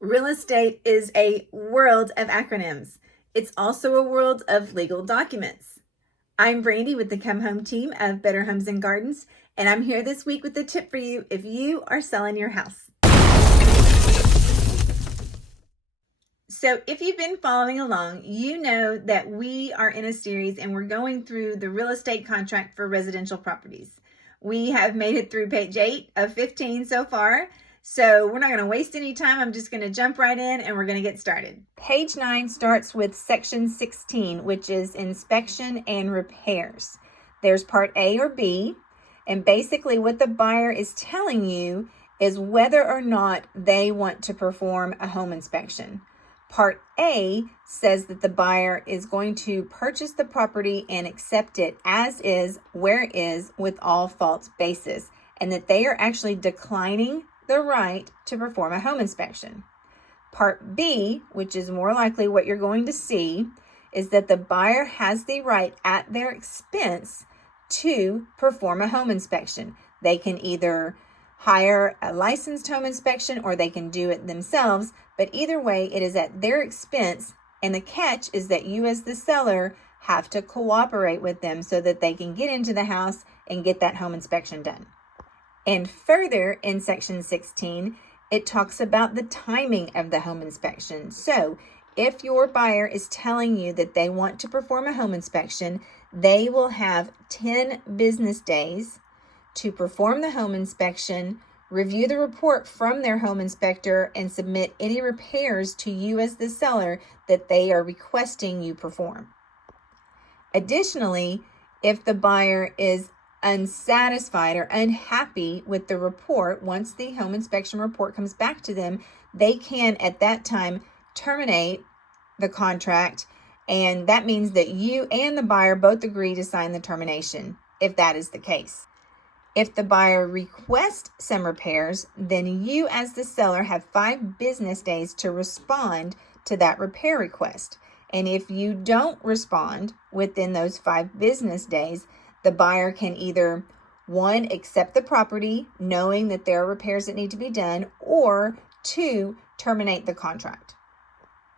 Real estate is a world of acronyms. It's also a world of legal documents. I'm Brandy with the Come Home team of Better Homes and Gardens, and I'm here this week with a tip for you if you are selling your house. So if you've been following along, you know that we are in a series and we're going through the real estate contract for residential properties. We have made it through page 8 of 15 so far. So we're not going to waste any time. I'm just going to jump right in and we're going to get started. Page 9 starts with section 16, which is inspection and repairs. There's part A or B, and basically what the buyer is telling you is whether or not they want to perform a home inspection. Part A says that the buyer is going to purchase the property and accept it as is, where it is, with all faults basis, and that they are actually declining the right to perform a home inspection. Part B, which is more likely what you're going to see, is that the buyer has the right at their expense to perform a home inspection. They can either hire a licensed home inspection or they can do it themselves, but either way, it is at their expense, and the catch is that you as the seller have to cooperate with them so that they can get into the house and get that home inspection done. And further, in section 16, it talks about the timing of the home inspection. So if your buyer is telling you that they want to perform a home inspection, they will have 10 business days to perform the home inspection, review the report from their home inspector, and submit any repairs to you as the seller that they are requesting you perform. Additionally, if the buyer is unsatisfied or unhappy with the report, once the home inspection report comes back to them, they can at that time terminate the contract, and that means that you and the buyer both agree to sign the termination if that is the case. If the buyer requests some repairs, then you as the seller have 5 business days to respond to that repair request. And if you don't respond within those 5 business days, the buyer can either, 1, accept the property knowing that there are repairs that need to be done, or 2, terminate the contract.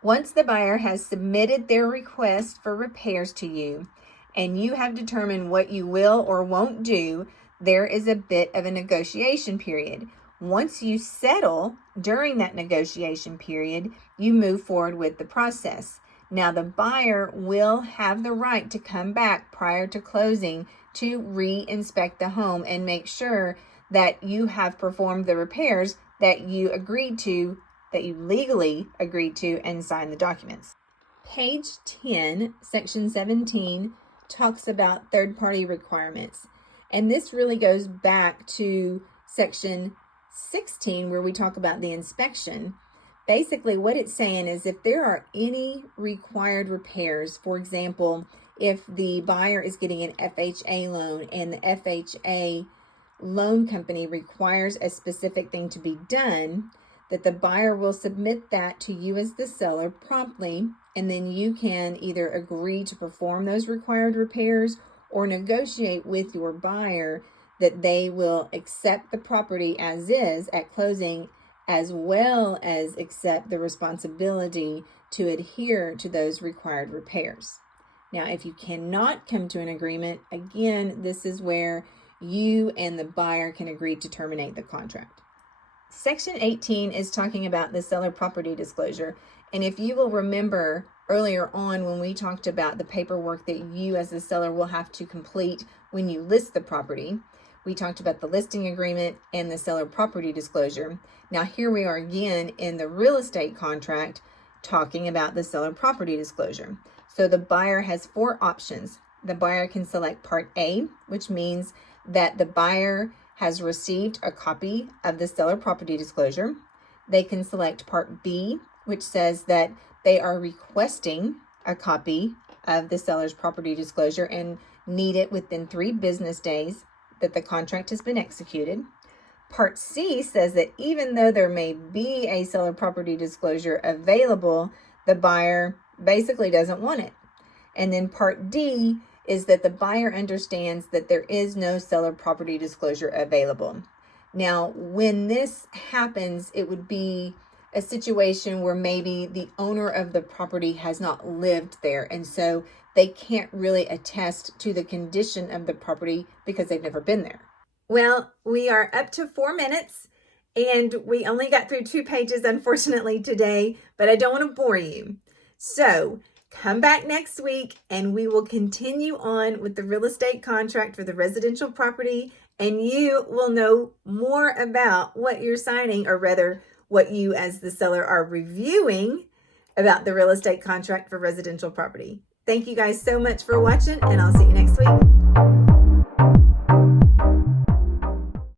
Once the buyer has submitted their request for repairs to you, and you have determined what you will or won't do, there is a bit of a negotiation period. Once you settle during that negotiation period, you move forward with the process. Now, the buyer will have the right to come back prior to closing to re-inspect the home and make sure that you have performed the repairs that you agreed to, that you legally agreed to, and signed the documents. Page 10, section 17, talks about third-party requirements. And this really goes back to section 16 where we talk about the inspection. Basically, what it's saying is if there are any required repairs, for example, if the buyer is getting an FHA loan and the FHA loan company requires a specific thing to be done, that the buyer will submit that to you as the seller promptly, and then you can either agree to perform those required repairs or negotiate with your buyer that they will accept the property as is at closing, as well as accept the responsibility to adhere to those required repairs. Now, if you cannot come to an agreement, again, this is where you and the buyer can agree to terminate the contract. Section 18 is talking about the seller property disclosure. And if you will remember earlier on when we talked about the paperwork that you as the seller will have to complete when you list the property, we talked about the listing agreement and the seller property disclosure. Now here we are again in the real estate contract talking about the seller property disclosure. So the buyer has 4 options. The buyer can select Part A, which means that the buyer has received a copy of the seller property disclosure. They can select Part B, which says that they are requesting a copy of the seller's property disclosure and need it within 3 business days that the contract has been executed. Part C says that even though there may be a seller property disclosure available, the buyer basically doesn't want it. And then Part D is that the buyer understands that there is no seller property disclosure available. Now, when this happens, it would be a situation where maybe the owner of the property has not lived there, and so they can't really attest to the condition of the property because they've never been there. Well, we are up to 4 minutes, and we only got through 2 pages, unfortunately, today, but I don't want to bore you. So come back next week and we will continue on with the real estate contract for the residential property, and you will know more about what you're signing, or rather what you as the seller are reviewing about the real estate contract for residential property. Thank you guys so much for watching, and I'll see you next week.